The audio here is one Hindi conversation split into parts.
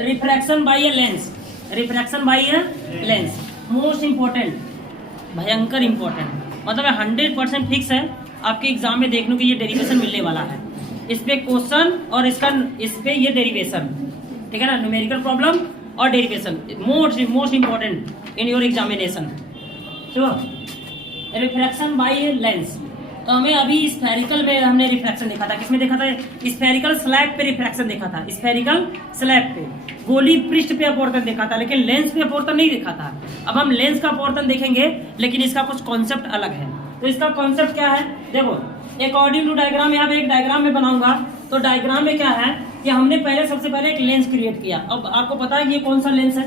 Refraction by a lens, refraction by a lens most important, भयंकर इंपॉर्टेंट, मतलब 100% फिक्स है आपके एग्जाम में देखने को ये डेरिवेशन मिलने वाला है। इस पे क्वेश्चन और इस पे ये डेरिवेशन, ठीक है ना, न्यूमेरिकल प्रॉब्लम और derivation most important in your examination. तो रिफ्रैक्शन बाय लेंस, तो हमें अभी स्फेरिकल में हमने रिफ्रैक्शन देखा था, किसमें देखा था? स्फेरिकल स्लैब पे रिफ्रैक्शन देखा था, स्फेरिकल स्लैब पे, गोली पृष्ठ पे अपवर्तन देखा था, लेकिन लेंस पे अपवर्तन नहीं देखा था। अब हम लेंस का अपवर्तन देखेंगे, लेकिन इसका कुछ कॉन्सेप्ट अलग है। तो इसका कॉन्सेप्ट क्या है? देखो, अकॉर्डिंग टू डायग्राम, यहाँ पे एक डायग्राम में बनाऊंगा। तो डायग्राम में क्या है कि हमने सबसे पहले एक लेंस क्रिएट किया। अब आपको पता है कि ये कौन सा लेंस है?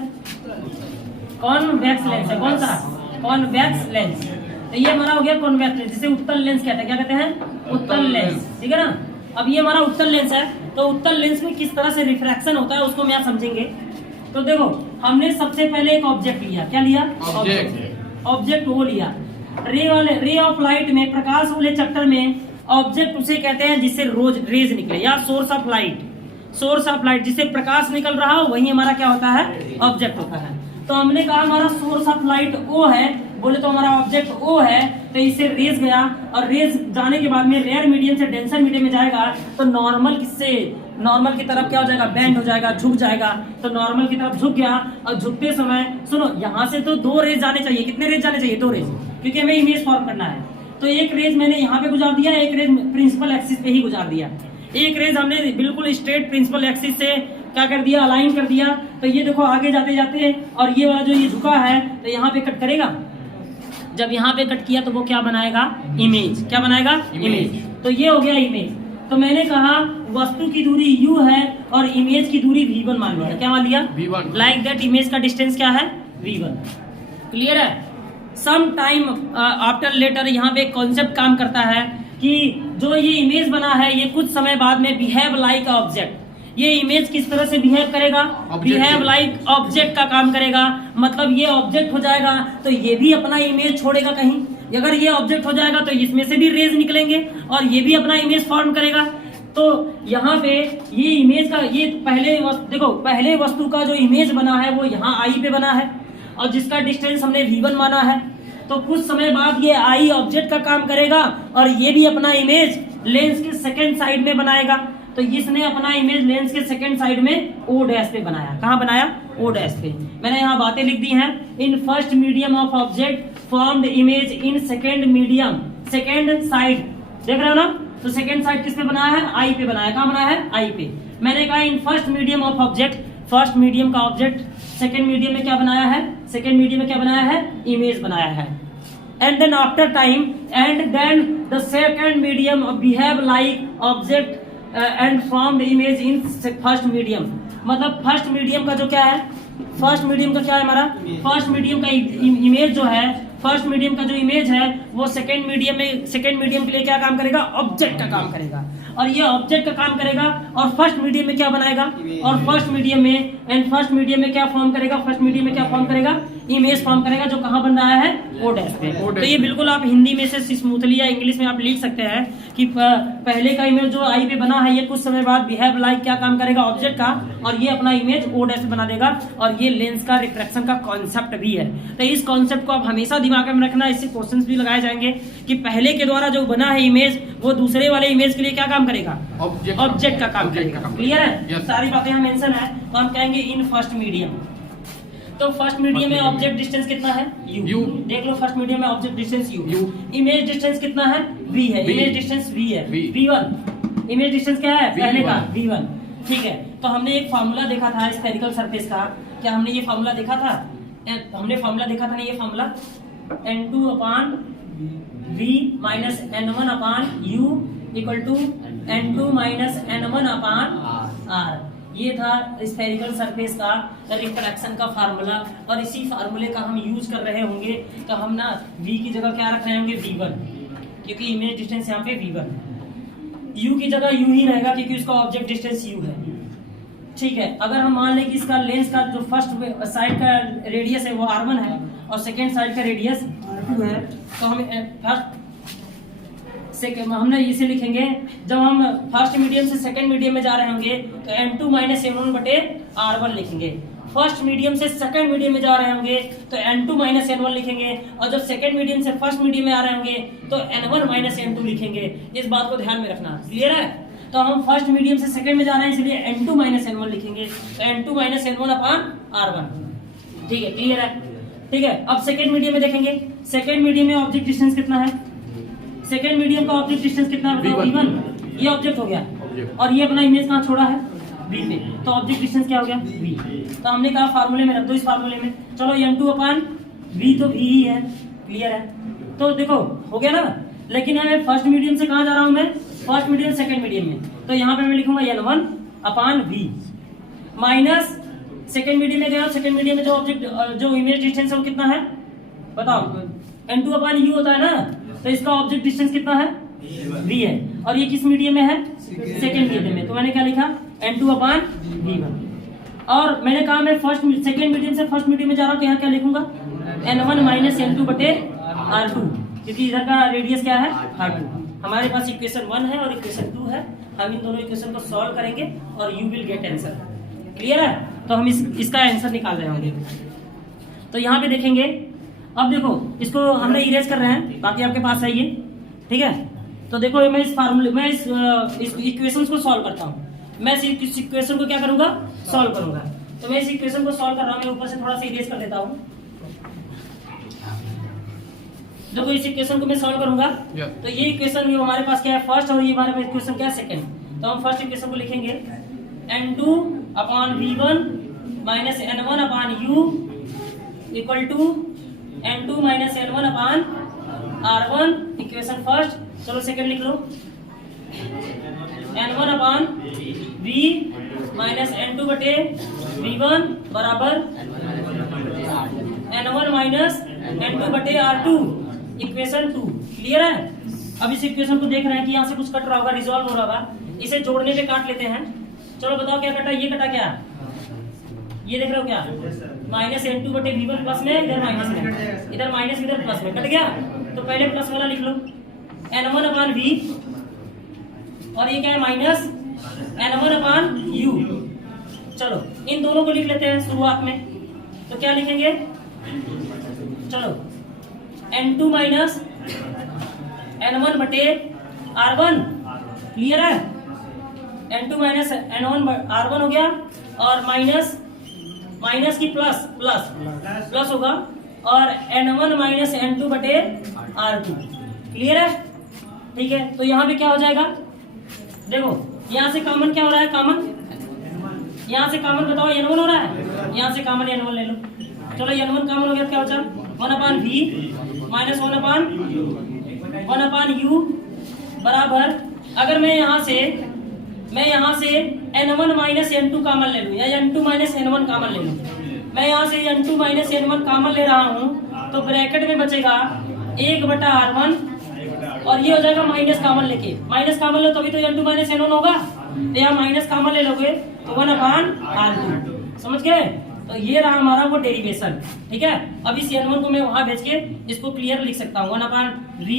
कॉन्वेक्स लेंस है। कौन सा? Convex lens. तो ये हमारा हो गया कॉन्वेक्स लेंस, जिसे उत्तल लेंस कहते हैं। क्या कहते हैं? उत्तल लेंस, ठीक है ना। अब ये हमारा उत्तल लेंस है, तो उत्तल लेंस में किस तरह से रिफ्रैक्शन होता है उसको मैं समझेंगे। तो देखो, हमने सबसे पहले एक ऑब्जेक्ट लिया। क्या लिया? ऑब्जेक्ट वो लिया। रे ऑफ लाइट में, प्रकाश वाले चैप्टर में ऑब्जेक्ट उसे कहते हैं जिससे रेज निकले, या source of light. Source of light, जिससे प्रकाश निकल रहा हो, वही हमारा क्या होता है? ऑब्जेक्ट होता है। तो हमने कहा हमारा सोर्स ऑफ लाइट ओ है, बोले तो हमारा ऑब्जेक्ट ओ है, तो इससे रेज गया, और रेज जाने के बाद में रेयर मीडियम से डेंसर मीडियम में जाएगा, तो नॉर्मल की तरफ क्या हो जाएगा? बेंड हो जाएगा, झुक जाएगा। तो नॉर्मल की तरफ झुक गया, और झुकते समय सुनो, यहाँ से तो 2 रेज जाने चाहिए। कितने रेज जाने चाहिए? 2 रेज, क्योंकि हमें इमेज फॉर्म करना है। तो एक रेज मैंने यहाँ पे गुजार दिया, एक रेज प्रिंसिपल एक्सिस पे ही गुजार दिया। एक रेज हमने बिल्कुल स्ट्रेट प्रिंसिपल एक्सिस से क्या कर दिया? अलाइन कर दिया। तो ये देखो, आगे जाते जाते, और ये वाला जो ये झुका है, तो यहाँ पे कट करेगा। जब यहाँ पे कट किया तो वो क्या बनाएगा? इमेज। क्या बनाएगा? इमेज। तो ये हो गया इमेज। तो मैंने कहा वस्तु की दूरी u है और इमेज की दूरी v1 मान लिया। क्या मान लिया? v1। लाइक दैट इमेज का डिस्टेंस क्या है? v1। क्लियर है? सम टाइम आफ्टर लेटर, यहाँ पे एक कॉन्सेप्ट काम करता है कि जो ये इमेज बना है, ये कुछ समय बाद में बिहेव लाइक ऑब्जेक्ट। ये इमेज किस तरह से बिहेव करेगा? बिहेव लाइक ऑब्जेक्ट का काम करेगा। मतलब ये ऑब्जेक्ट हो जाएगा, तो ये भी अपना इमेज छोड़ेगा कहीं। अगर ये ऑब्जेक्ट हो जाएगा तो इसमें से भी रेज निकलेंगे, और ये भी अपना इमेज फॉर्म करेगा। तो यहाँ पे ये इमेज का, ये पहले वस्तु का जो इमेज बना है वो यहाँ आई पे बना है, और जिसका डिस्टेंस हमने v1 माना है। तो कुछ समय बाद ये आई ऑब्जेक्ट का काम करेगा, और ये भी अपना इमेज लेंस के सेकेंड साइड में बनाएगा। तो इसने अपना इमेज लेंस के सेकेंड साइड में ओ डैश पे बनाया। कहाँ बनाया? ओ डैश पे। मैंने यहाँ बातें लिख दी हैं। इन first medium of object formed image in second medium, second side. देख रहे हो ना? तो सेकेंड साइड किस पे बनाया है? आई पे बनाया। कहाँ बनाया है? आई पे। मैंने कहा इन first medium of object, first medium का ऑब्जेक्ट सेकेंड मीडियम में क्या बनाया है? सेकेंड मीडियम में क्या बनाया है? इमेज बनाया है। And then after time, and then the second medium behave like object and formed image in first medium. मतलब फर्स्ट मीडियम का जो क्या है? फर्स्ट मीडियम का क्या है हमारा? फर्स्ट मीडियम का इमेज जो है, फर्स्ट मीडियम का जो इमेज है वो सेकेंड मीडियम के लिए क्या काम करेगा? ऑब्जेक्ट का काम करेगा। और ये ऑब्जेक्ट का काम करेगा, और फर्स्ट मीडियम में क्या बनाएगा? और फर्स्ट मीडियम में क्या फॉर्म करेगा? फर्स्ट मीडियम में क्या फॉर्म करेगा? इमेज फॉर्म करेगा, जो कहाँ बन रहा है? ओ डैश पे। तो ये बिल्कुल आप हिंदी में से स्मूथली या इंग्लिश में आप लिख सकते हैं कि पहले का इमेज जो आई पे बना है, ये कुछ समय बाद बिहेव लाइक क्या काम करेगा? ऑब्जेक्ट का, और ये अपना इमेज ओ डैश पे बना देगा। और ये लेंस का रिफ्रैक्शन का कॉन्सेप्ट भी है। तो इस कॉन्सेप्ट को आप हमेशा दिमाग में रखना। इससे क्वेश्चंस भी लगाए जाएंगे कि पहले के द्वारा जो बना है इमेज, वो दूसरे वाले इमेज के लिए क्या काम करेगा? ऑब्जेक्ट का काम करेगा। क्लियर है? सारी बातें यहाँ मेंशन है। तो हम कहेंगे इन फर्स्ट मीडियम। तो फर्स्ट मीडियम में ऑब्जेक्ट डिस्टेंस कितना है? u। देख लो, फर्स्ट मीडियम में object distance u। Image distance कितना है? v है। इमेज डिस्टेंस v है, v1। इमेज डिस्टेंस क्या है पहले का? v1। ठीक है। तो हमने एक फार्मूला देखा था स्फेरिकल सरफेस का। क्या हमने ये फार्मूला देखा था? हमने फार्मूला देखा था ना, ये formula n2 upon v minus n1 upon u equal to n2 minus n1 upon r। ये था स्फेरिकल सरफेस का रिफ्रैक्शन का फार्मूला। और इसी फार्मूले का हम यूज कर रहे होंगे। तो हम ना v की जगह क्या रख रहे होंगे? v1, क्योंकि इमेज डिस्टेंस यहाँ पे v1। u की जगह u ही रहेगा, क्योंकि उसका ऑब्जेक्ट डिस्टेंस u है। ठीक है। अगर हम मान लें कि इसका लेंस का जो फर्स्ट साइड का रेडियस है वो r1 है, और सेकेंड साइड का रेडियस r2 है, तो हम फर्स्ट हमने इसे लिखेंगे, जब हम फर्स्ट मीडियम से सेकंड मीडियम में जा रहे होंगे तो n2 माइनस n1 बटे r1 लिखेंगे। फर्स्ट मीडियम से सेकंड मीडियम में जा रहे होंगे तो n2 माइनस n1 लिखेंगे, और जब सेकंड मीडियम से फर्स्ट मीडियम में आ रहे होंगे तो n1 माइनस n2 लिखेंगे। इस बात को ध्यान में रखना, क्लियर है? तो हम फर्स्ट मीडियम से सेकंड में जा रहे हैं, इसलिए n2 माइनस n1 लिखेंगे, तो n2 minus n1 upon r1। ठीक है, क्लियर है? ठीक है, अब सेकंड मीडियम में देखेंगे। सेकंड मीडियम में ऑब्जेक्ट डिस्टेंस कितना है? सेकंड मीडियम का ऑब्जेक्ट डिस्टेंस कितना है बताओ? v1। ये ऑब्जेक्ट हो गया, और ये अपना इमेज कहाँ छोड़ा है? v पे, तो ऑब्जेक्ट डिस्टेंस क्या हो गया? v। तो हमने कहा फार्मूले में रख दो, इस फार्मूले में। चलो n2 अपॉन v तो v ही है, क्लियर है? तो देखो हो गया ना। लेकिन हमें फर्स्ट मीडियम से कहाँ जा रहा हूँ मैं? फर्स्ट मीडियम सेकंड मीडियम में, तो यहाँ पे मैं लिखूंगा n1 upon v minus second medium में गया। सेकंड मीडियम में जो ऑब्जेक्ट जो इमेज डिस्टेंस है वो कितना है बताओ? n2 अपॉन u होता है ना, तो इसका ऑब्जेक्ट डिस्टेंस कितना है? v है, और ये किस मीडियम में है? सेकंड मीडियम में। तो मैंने क्या लिखा? n2 upon v1। और मैंने कहा मैं सेकंड मीडियम से फर्स्ट मीडियम में जा रहा हूँ, तो यहाँ क्या लिखूंगा? n1 माइनस n2 बटे r2, क्योंकि इधर का रेडियस क्या है? r2। हमारे पास इक्वेशन 1 है और इक्वेशन 2 है, हम इन दोनों इक्वेशन को सॉल्व करेंगे और you will get answer, clear है? तो हम इसका आंसर निकाल रहे होंगे। तो यहाँ पे देखेंगे, अब देखो इसको हमने इरेज कर रहे हैं, बाकी आपके पास है ये, ठीक है? तो देखो मैं इस फार्मूले में इस इक्वेशंस को सॉल्व करता हूँ। मैं इस इक्वेशन को क्या करूंगा? सॉल्व करूंगा। तो मैं इस इक्वेशन को सॉल्व कर रहा हूँ, मैं ऊपर से थोड़ा सा इरेज कर देता हूँ। देखो इस इक्वेशन को मैं सॉल्व करूंगा, तो ये इक्वेशन ये हमारे पास क्या है? फर्स्ट, और ये हमारे पास इक्वेशन क्या है? सेकंड। तो हम फर्स्ट इक्वेशन को लिखेंगे n2 upon v1 minus n1 upon u equal to n2 minus n1 upon r1, equation first. चलो सेकंड लिख लो, n1 upon v minus n2 बटे v1 बराबर n1 माइनस n2 बटे r2, इक्वेशन 2, क्लियर है? अब इस इक्वेशन को देख रहे हैं कि यहाँ से कुछ कट रहा होगा, रिजॉल्व हो रहा होगा, इसे जोड़ने पे काट लेते हैं। चलो बताओ क्या कटा? ये कटा क्या? ये देख रहे हो क्या? माइनस n2 बटे v1 प्लस में, इधर माइनस में, इधर माइनस इधर प्लस में, कट गया। तो पहले प्लस वाला लिख लो n1 अपॉन v, और ये क्या है? Minus n1 upon u। चलो इन दोनों को लिख लेते हैं शुरुआत में, तो क्या लिखेंगे? चलो n2 माइनस n1 बटे r1, क्लियर है? n2 माइनस n1 r1 हो गया, और माइनस की प्लस होगा, और n1 माइनस n2 बटे r2, क्लियर है? ठीक है, तो यहाँ पे क्या हो जाएगा? देखो यहाँ से कॉमन क्या हो रहा है? कॉमन यहाँ से कॉमन बताओ, n1 हो रहा है, यहाँ से कॉमन n1 ले लो। चलो n1 कॉमन हो गया, क्या बचा? 1 upon v minus 1 upon u बराबर, अगर मैं यहाँ से n1 माइनस n2 कॉमन ले लूँ, या n2 माइनस n1 कॉमन ले लूँ, मैं यहाँ से n2 माइनस n1 कॉमन ले रहा हूँ, तो ब्रैकेट में बचेगा 1 बटा r1, और ये हो जाएगा माइनस कॉमन लेके, माइनस कॉमन लो तभी तो n2 माइनस n1 होगा, तो यहाँ माइनस कॉमन ले लोगे तो 1 अपॉन r2, समझ गए? तो ये रहा हमारा वो डेरिवेशन, ठीक है? अब इस n1 को मैं वहां भेज के इसको क्लियर लिख सकता हूँ, 1 upon v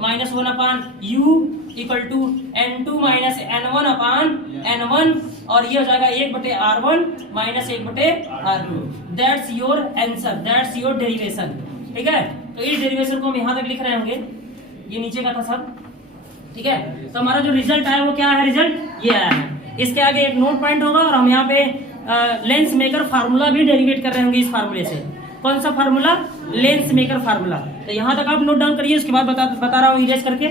minus 1 upon u equal to n2 minus n1 upon n1, और ये हो जाएगा 1 बटे r1 माइनस 1 बटे r2। That's your answer, that's your derivation, ठीक है? तो इस डेरिवेशन को हम यहाँ तक लिख रहे होंगे, ये नीचे का था सब, ठीक है? तो हमारा जो रिजल्ट आया वो क्या है? रिजल्ट ये आया है। इसके आगे एक नोट पॉइंट होगा, और हम यहाँ पे लेंस मेकर फार्मूला भी डेरिवेट कर रहे होंगे इस फार्मूले से। कौन सा फार्मूला? Lens maker formula. तो यहाँ तक आप नोट डाउन करिए, उसके बाद बता रहा हूँ इरेज करके।